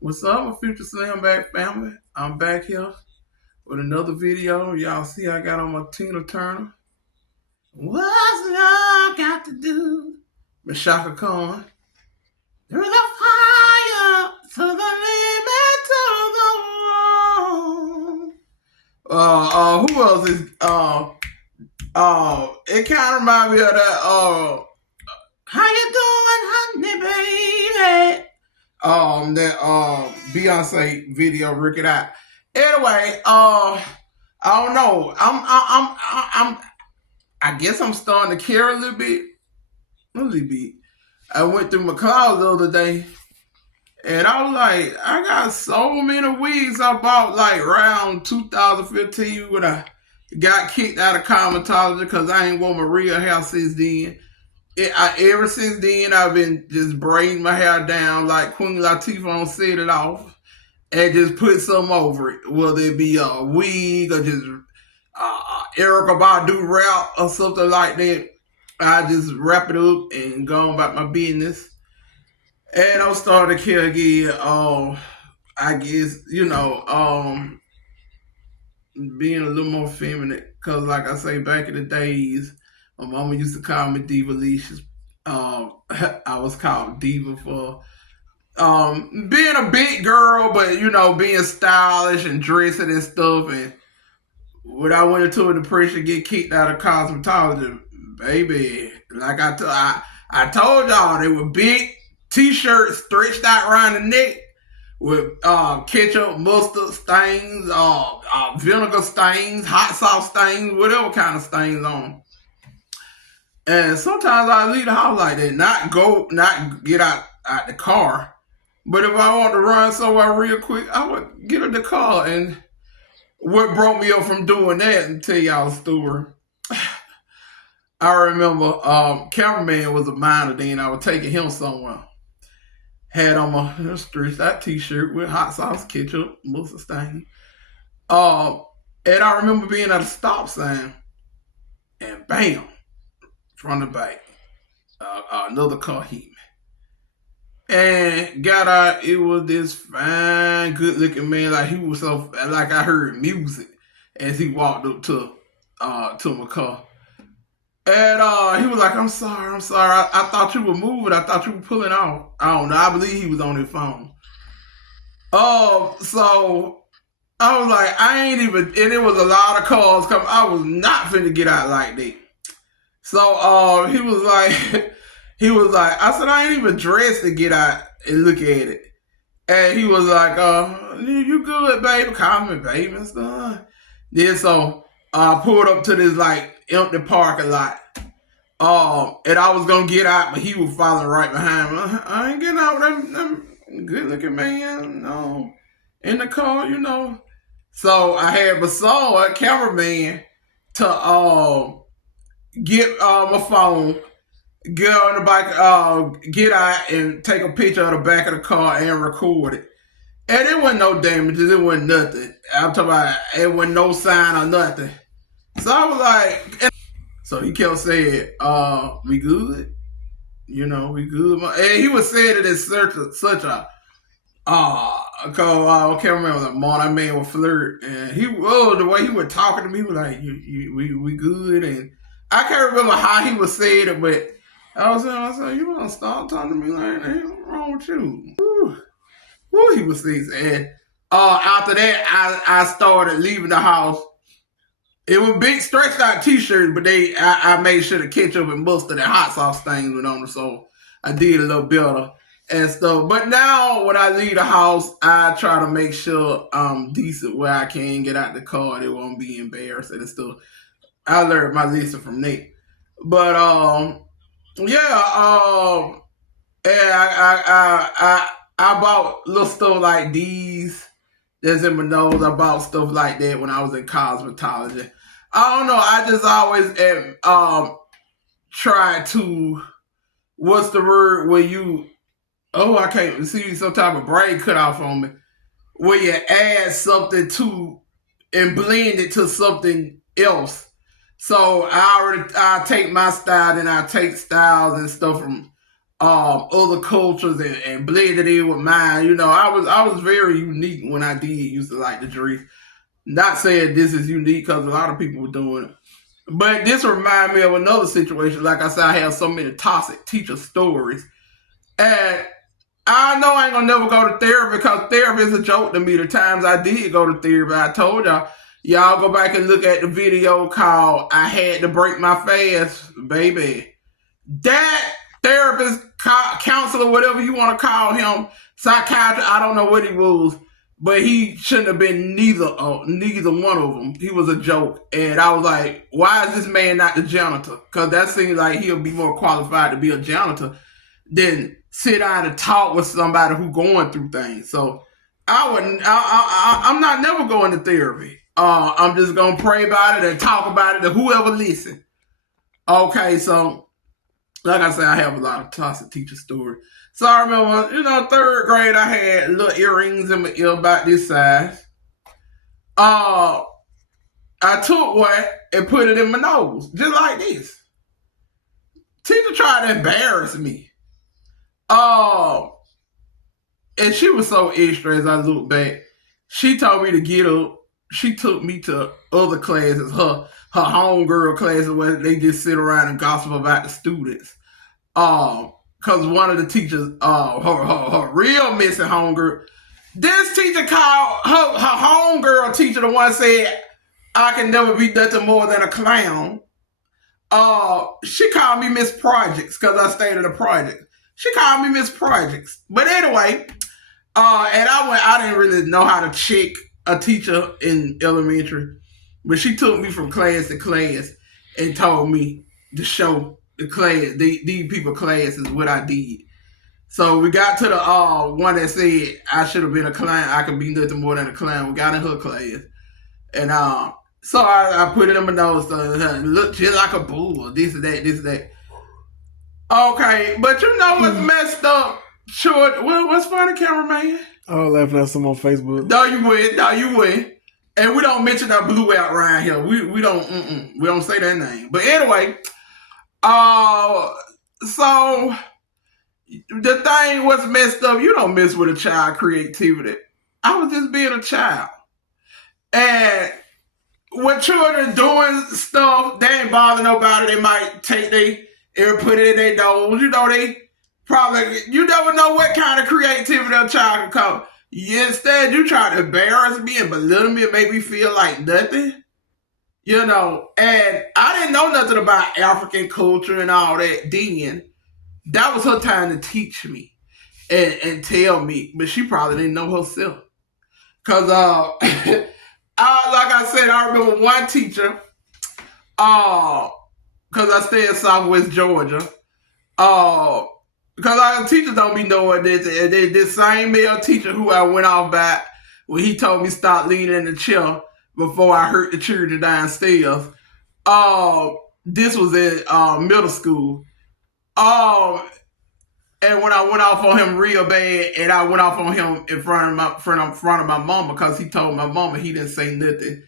What's up, my Future Slam Back family? I'm back here with another video. Y'all see I got on my Tina Turner. What's love got to do? Miss Shaka Khan. Through the fire, to the limit, to the wall. Who else is, it kind of reminds me of that, how you doing, honey, baby? That Beyonce video, Rick It Out. Anyway, I don't know. I guess I'm starting to care a little bit. A little bit. I went through my closet the other day, and I was like, I got so many wigs I bought like around 2015 when I got kicked out of cosmetology because I ain't wore my real hair since then. Ever since then, I've been just braiding my hair down like Queen Latifah on Set It Off and just put something over it, whether it be a wig or just Erykah Badu wrap or something like that. I just wrap it up and go on about my business. And I'm starting to care again. I guess, being a little more feminine. Because, like I say, back in the days, my mama used to call me Diva Licious. I was called Diva for being a big girl, but being stylish and dressing and stuff. And when I went into a depression, get kicked out of cosmetology, baby, like I told y'all, they were big t-shirts stretched out around the neck with ketchup, mustard stains, vinegar stains, hot sauce stains, whatever kind of stains on. And sometimes I leave the house like that, not get out the car. But if I want to run somewhere real quick, I would get in the car. And what brought me up from doing that, and tell y'all a story. I remember cameraman was a minor then. I was taking him somewhere. Had on my stretched out t-shirt with hot sauce, ketchup, mustard stain. And I remember being at a stop sign, and bam, from the back, another car hit me. And got out, it was this fine, good-looking man. Like he was so, like I heard music as he walked up to my car. And he was like, I'm sorry. I thought you were moving. I thought you were pulling off. I don't know. I believe he was on his phone. So I was like, I ain't even, and it was a lot of cars coming. I was not finna get out like that. So he was like, I said, I ain't even dressed to get out and look at it. And he was like, you good, baby? Call me baby and stuff. Then so I pulled up to this like empty parking lot. And I was gonna get out, but he was following right behind me. I ain't getting out with them good looking man, no, in the car, So I had my son, a cameraman, to get my phone, get on the bike, get out and take a picture of the back of the car and record it. And it wasn't no damages, it wasn't nothing. I'm talking about it wasn't no sign or nothing. So I was like, so he kept saying, we good? We good. And he was saying it in such a, I can't remember, like, that man was flirt. And the way he was talking to me, was like, we good. And I can't remember how he was saying it, but I was saying, you want to stop talking to me like that? What's wrong with you? Woo, he was saying. And after that, I started leaving the house. It was big stretched out t-shirts, but I made sure the ketchup and mustard and hot sauce things went on them, so I did a little better and stuff. But now when I leave the house, I try to make sure I'm decent where I can get out the car. They won't be embarrassed and stuff. I learned my lesson from that. But I bought little stuff like these that's in my nose. I bought stuff like that when I was in cosmetology. I don't know. I just always try to, what's the word where you, I can't see some type of brain cut off on me, where you add something to and blend it to something else. So I take my style and I take styles and stuff from other cultures and blended in with mine. You know, I was very unique when I did used to like the dress. Not saying this is unique because a lot of people were doing it. But this remind me of another situation. Like I said, I have so many toxic teacher stories. And I know I ain't gonna never go to therapy because therapy is a joke to me. The times I did go to therapy, I told y'all go back and look at the video called I Had to Break My Fast, baby. That therapist, counselor, whatever you want to call him, psychiatrist, I don't know what he was, but he shouldn't have been neither one of them. He was a joke. And I was like, why is this man not the janitor? Because that seems like he'll be more qualified to be a janitor than sit down and talk with somebody who going through things. So I'm not never going to therapy. I'm just going to pray about it and talk about it to whoever listen. Okay, so like I said, I have a lot of toxic teacher stories. So I remember, third grade, I had little earrings in my ear about this size. I took one and put it in my nose, just like this. Teacher tried to embarrass me. And she was so extra as I look back. She told me to get up. She took me to other classes, her homegirl classes where they just sit around and gossip about the students. Because one of the teachers, her real missing homegirl, this teacher called her homegirl teacher, the one said, I can never be nothing more than a clown. She called me Miss Projects because I stayed in a project. She called me Miss Projects. But anyway, and I didn't really know how to check a teacher in elementary, but she took me from class to class and told me to show the class, these people classes, what I did. So we got to the one that said I should have been a clown. I could be nothing more than a clown. We got in her class. And so I put it in my nose, look just like a bull, this and that, this and that. Okay, but you know what's messed up? Sure, what's funny, cameraman? I was laughing at some on Facebook. No, you wouldn't. And we don't mention that blue out around here. We don't say that name. But anyway, so the thing was messed up. You don't mess with a child creativity. I was just being a child. And when children doing stuff, they ain't bother nobody. They might take and put it in their nose. They probably, you never know what kind of creativity a child can come. Instead, you try to embarrass me and belittle me and make me feel like nothing. And I didn't know nothing about African culture and all that then. That was her time to teach me and tell me, but she probably didn't know herself. Because, like I said, I remember one teacher, because I stay in Southwest Georgia, because our teachers don't be knowing this. And this same male teacher who I went off by when he told me stop leaning in the chair before I hurt the children downstairs. This was in middle school. And when I went off on him real bad, and I went off on him in front of my mama because he told my mama he didn't say nothing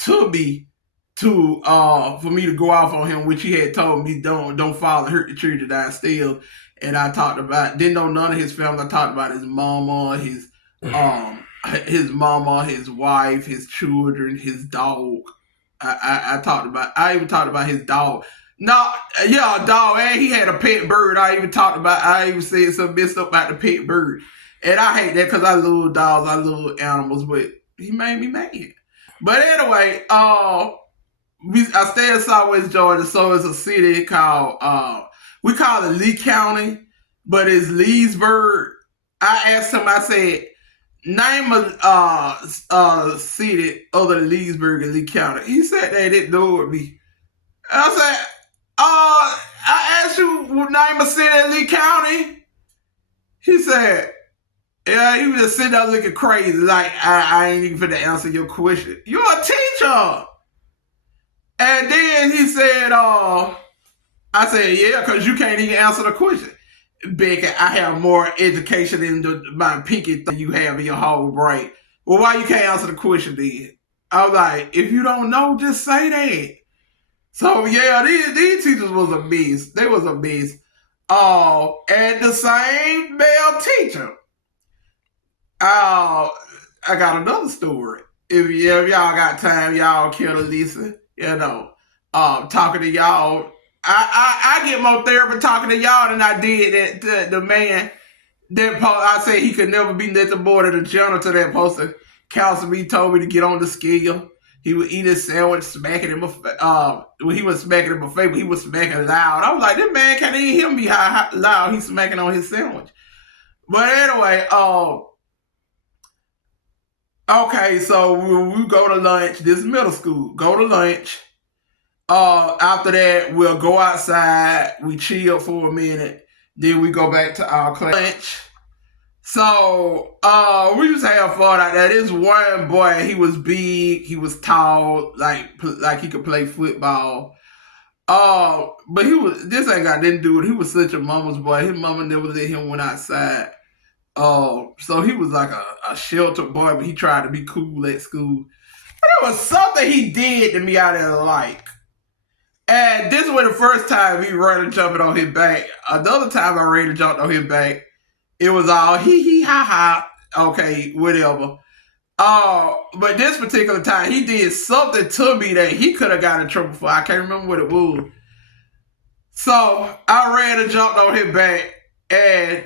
to me for me to go off on him, which he had told me don't fall and hurt the children downstairs. And I talked about, didn't know none of his family. I talked about his mama, his wife, his children, his dog. I even talked about his dog. No, yeah, a dog, and he had a pet bird. I even said something messed up about the pet bird. And I hate that because I love dogs, I love animals, but he made me mad. But anyway, I stay in Southwest Georgia, so it's a city called, we call it Lee County, but it's Leesburg. I asked him, I said, name a city other than Leesburg and Lee County. He said they ignored me. I said, I asked you name a city in Lee County. He said, yeah, he was just sitting there looking crazy, like I ain't even finna answer your question. You're a teacher. And then he said, I said, yeah, because you can't even answer the question. Becky, I have more education in my pinky than you have in your whole brain. Well, why you can't answer the question then? I was like, if you don't know, just say that. So yeah, these teachers was a mess. They was a mess. And the same male teacher. I got another story. If y'all got time, y'all care to listen. Talking to y'all. I get more therapy talking to y'all than I did the man that I said he could never be nothing more than a janitor that supposed to counsel me, told me to get on the scale. He would eat his sandwich, smacking him. When he was smacking in my face, but he was smacking loud. I was like, this man can't even hear me how loud he's smacking on his sandwich. But anyway, okay, so we go to lunch. This is middle school. Go to lunch. After that, we'll go outside. We chill for a minute. Then we go back to our lunch. So, we used to have fun out there. This one boy, he was big, he was tall, like he could play football. But this ain't got nothing to do with it. He was such a mama's boy. His mama never let him went outside. So he was like a sheltered boy, but he tried to be cool at school. But there was something he did to me I didn't like. And this was the first time he ran and jumping on his back. Another time I ran and jumped on his back. It was all hee ha ha. Okay, whatever. But this particular time, he did something to me that he could have got in trouble for. I can't remember what it was. So I ran and jumped on his back, and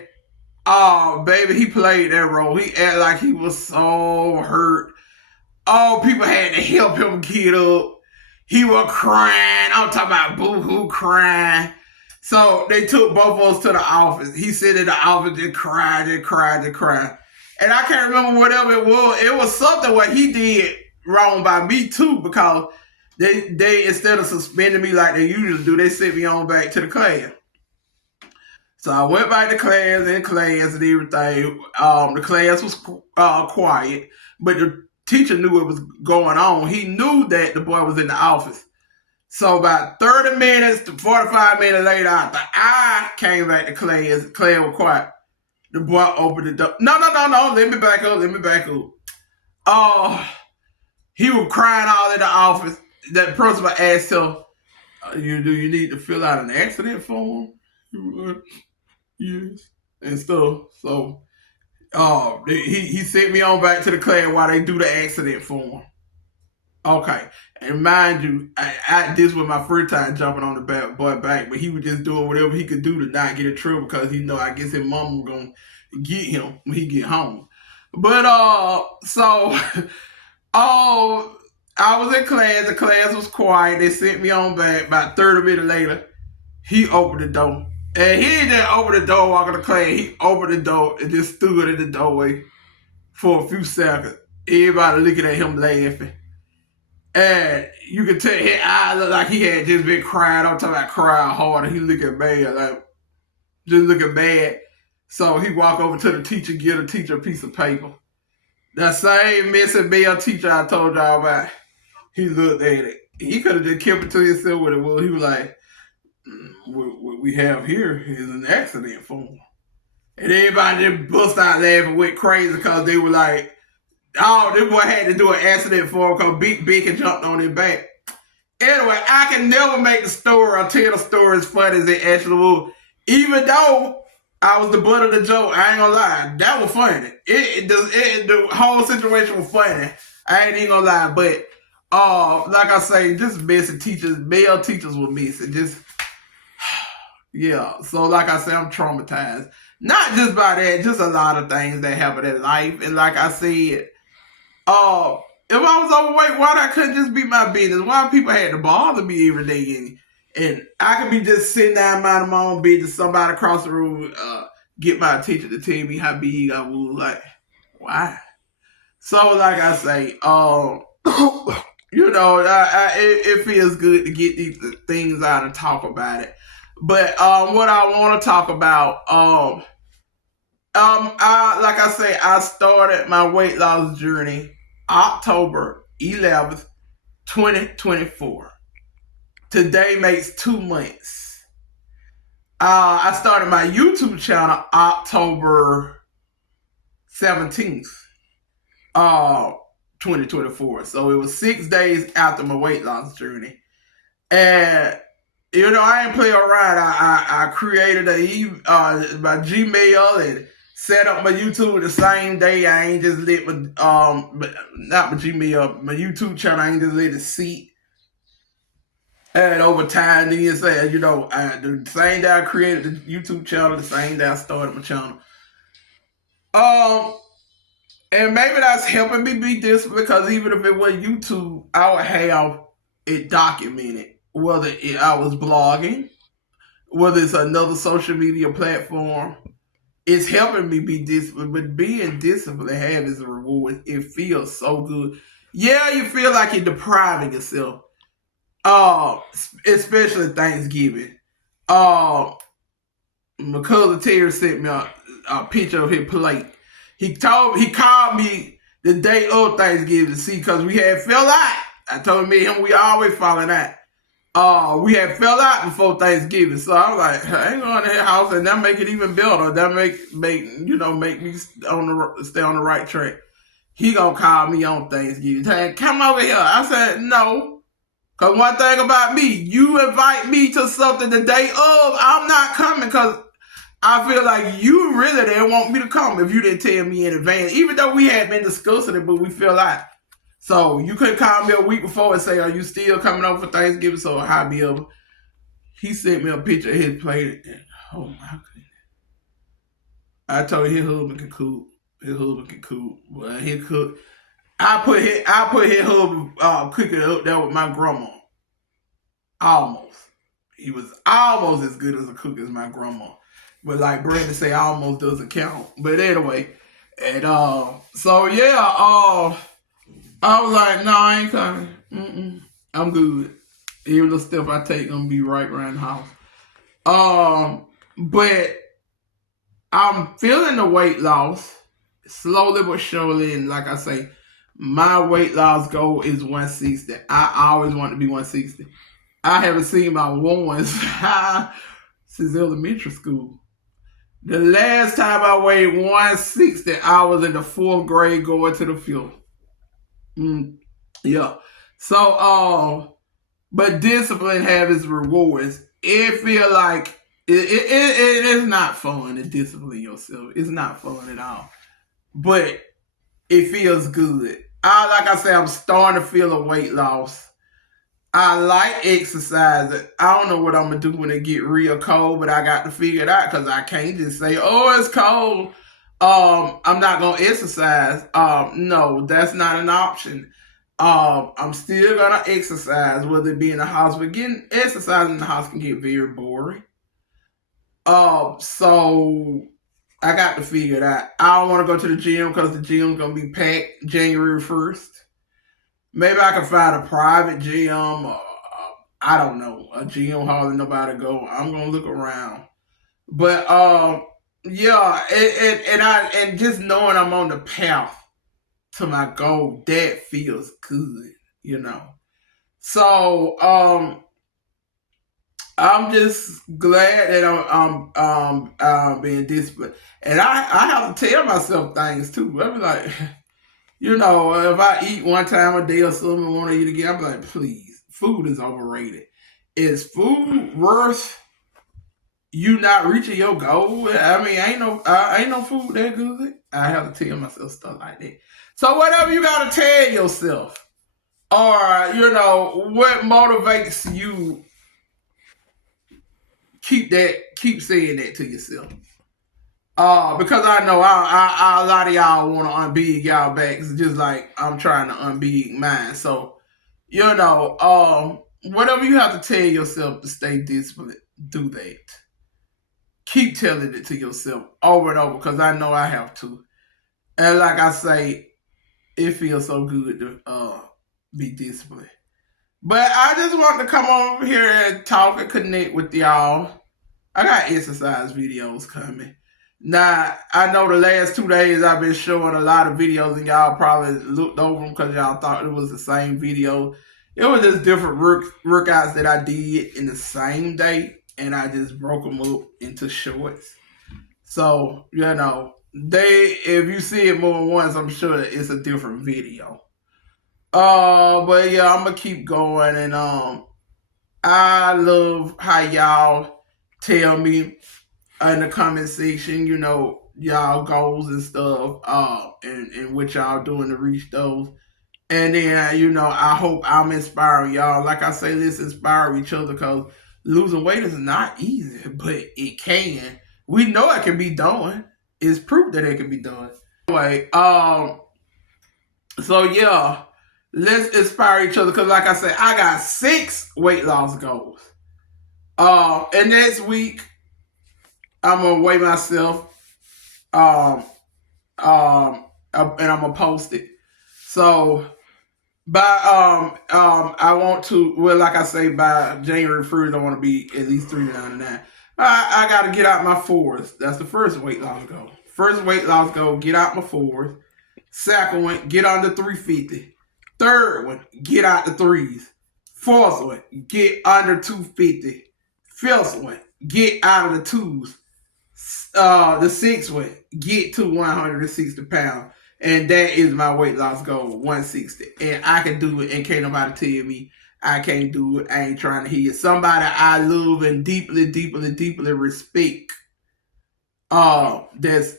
baby, he played that role. He acted like he was so hurt. People had to help him get up. He was crying. I'm talking about boo-hoo crying. So they took both of us to the office. He said in the office, just cried. And I can't remember whatever it was. It was something what he did wrong by me too, because they instead of suspending me like they usually do, they sent me on back to the class. So I went back to class and everything. The class was quiet, but the teacher knew what was going on. He knew that the boy was in the office. So about 30 minutes to 45 minutes later, after I came back to class was quiet. The boy opened the door. No, let me back up. He was crying all in the office. That principal asked him, do you need to fill out an accident form? Yes. And stuff. So he sent me on back to the class while they do the accident form. Okay. And mind you, this was my first time jumping on the boy back, but he was just doing whatever he could do to not get in trouble because he know I guess his mom was going to get him when he get home. But, so, I was in class. The class was quiet. They sent me on back. About 30 minutes later, he opened the door. And he didn't just open the door walking to class. He opened the door and just stood in the doorway for a few seconds. Everybody looking at him laughing. And you could tell his eyes looked like he had just been crying. I'm talking about crying hard. And he looking bad, like just looking bad. So he walked over to the teacher, give the teacher a piece of paper. That same missing male teacher I told y'all about, he looked at it. He could have just kept it to himself what it was. He was like, what we have here is an accident form. And everybody just bust out laughing, went crazy because they were like, this boy had to do an accident for him because Big Bicky jumped on his back. Anyway, I can never make the story or tell the story as funny as it actually was. Even though I was the butt of the joke, I ain't gonna lie, that was funny. The whole situation was funny. I ain't even gonna lie, but like I say, just missing teachers, male teachers were missing. Just yeah. So like I say, I'm traumatized. Not just by that, just a lot of things that happen in life. And like I said, if I was overweight, why that couldn't just be my business? Why people had to bother me every day? And I could be just sitting down minding my own business, somebody across the room get my attention to tell me how big I was. Like, why? So like I say, it feels good to get these things out and talk about it. But what I want to talk about, like I say, I started my weight loss journey October 11th, 2024. Today makes 2 months. I started my YouTube channel October 17th, 2024. So it was 6 days after my weight loss journey. And You know, I ain't play around. I created my Gmail and set up my YouTube the same day. I ain't just let my not my Gmail, my YouTube channel. I ain't just let it sit. And over time, then you say, you know, the same day I created the YouTube channel, the same day I started my channel. And maybe that's helping me be disciplined, because even if it was YouTube, I would have it documented. Whether I was blogging, whether it's another social media platform, it's helping me be disciplined. But being disciplined has its reward. It feels so good. Yeah, you feel like you're depriving yourself. Especially Thanksgiving. My cousin Terry sent me a picture of his plate. He called me the day of Thanksgiving to see, because we had fell out. I told me and him we always falling out. We had fell out before Thanksgiving, so I was like, I ain't going to his house, and that make it even better. That make me stay on the right track. He gonna call me on Thanksgiving. Hey, come over here. I said no, because one thing about me, you invite me to something the day of, I'm not coming, because I feel like you really didn't want me to come if you didn't tell me in advance, even though we had been discussing it, but we fell out. So you couldn't call me a week before and say, are you still coming over for Thanksgiving? So I'll be over. He sent me a picture of his plate. And, oh my goodness. I told him his husband can cook. His husband can cook. Well, he cook. I put his husband cooking up there with my grandma. Almost. He was almost as good as a cook as my grandma. But like Brandon say, almost doesn't count. But anyway. And so yeah, I was like, no, I ain't coming. I'm good. Every little step I take gonna be right around the house. But I'm feeling the weight loss slowly but surely, and like I say, my weight loss goal is 160. I always want to be 160. I haven't seen my ones since elementary school. The last time I weighed 160, I was in the 4th grade going to the field. Yeah. So, but discipline have its rewards. It feel like it is not fun to discipline yourself. It's not fun at all. But it feels good. Like I said, I'm starting to feel a weight loss. I like exercising. I don't know what I'm going to do when it get real cold, but I got to figure it out, because I can't just say, oh, it's cold. I'm not going to exercise. No, that's not an option. I'm still going to exercise, whether it be in the house, but exercising in the house can get very boring. So I got to figure it out. I don't want to go to the gym because the gym's going to be packed January 1st. Maybe I can find a private gym, or I don't know, a gym hardly nobody go. I'm going to look around. But, yeah, and just knowing I'm on the path to my goal, that feels good, you know. So, I'm just glad that I'm being disciplined. And I have to tell myself things too. I'm like, you know, if I eat one time a day or something and want to eat again, I'm like, please, food is overrated. Is food worth you not reaching your goal? I mean, ain't no food that good. I have to tell myself stuff like that. So whatever you gotta tell yourself, or you know, what motivates you, keep saying that to yourself. Because I know a lot of y'all want to unbig y'all backs, just like I'm trying to unbig mine. So, you know, whatever you have to tell yourself to stay disciplined, do that. Keep telling it to yourself over and over, because I know I have to. And like I say, it feels so good to be disciplined. But I just want to come over here and talk and connect with y'all. I got exercise videos coming. Now, I know the last 2 days I've been showing a lot of videos, and y'all probably looked over them because y'all thought it was the same video. It was just different workouts that I did in the same day, and I just broke them up into shorts. So, you know, if you see it more than once, I'm sure it's a different video. But yeah, I'm gonna keep going, and I love how y'all tell me in the comment section, you know, y'all goals and stuff, and what y'all doing to reach those. And then, you know, I hope I'm inspiring y'all. Like I say, let's inspire each other because losing weight is not easy, but it can. We know it can be done. It's proof that it can be done. Anyway, so yeah, let's inspire each other because, like I said, I got 6 weight loss goals. And next week, I'm gonna weigh myself. And I'm gonna post it. So I want to, well, like I say, by January 1st, I want to be at least 399. I got to get out my 4s. That's the first weight loss goal. First weight loss goal, get out my 4s. Second one, get under 350. Third one, get out the 3s. Fourth one, get under 250. Fifth one, get out of the 2s. The 6th one, get to 160 pounds. And that is my weight loss goal, 160. And I can do it, and can't nobody tell me I can't do it. I ain't trying to hear somebody I love and deeply, deeply, deeply respect. That's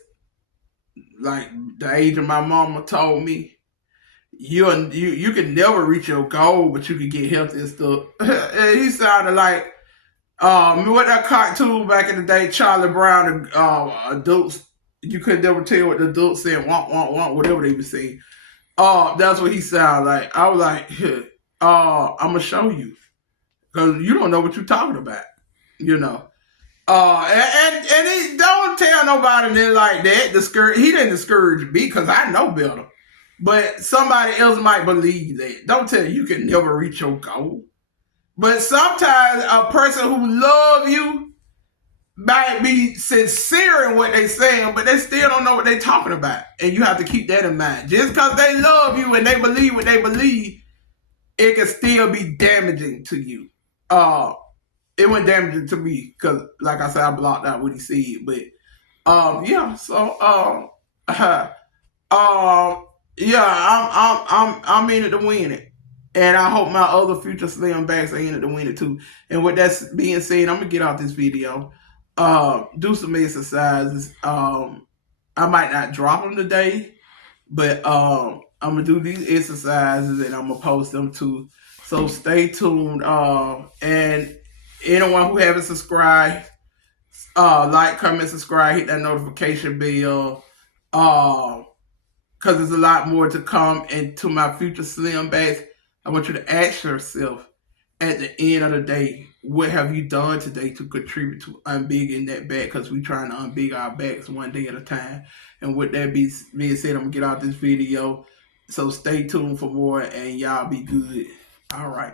like the age of my mama told me, you can never reach your goal, but you can get healthy and stuff. And he sounded like what that cartoon back in the day, Charlie Brown, adults. You could never tell what the adults said, want, whatever they were saying. That's what he sounded like. I was like, I'm going to show you. Because you don't know what you're talking about, you know. And he don't tell nobody that like that. He didn't discourage me because I know better. But somebody else might believe that. Don't tell you can never reach your goal. But sometimes a person who love you might be sincere in what they saying, but they still don't know what they talking about. And you have to keep that in mind. Just because they love you and they believe what they believe, it can still be damaging to you. It went damaging to me because, like I said, I blocked out what he said. But yeah, so yeah, I'm in it to win it. And I hope my other future slim backs are in it to win it too. And with that being said, I'm gonna get out this video. Do some exercises. I might not drop them today, but I'm gonna do these exercises and I'm gonna post them too. So stay tuned. And anyone who haven't subscribed, like, comment, subscribe, hit that notification bell. Because there's a lot more to come. And to my future slim backs, I want you to ask yourself at the end of the day, what have you done today to contribute to unbigging that back? Because we're trying to unbig our backs one day at a time. And with that being said, I'm going to get out this video. So stay tuned for more and y'all be good. All right.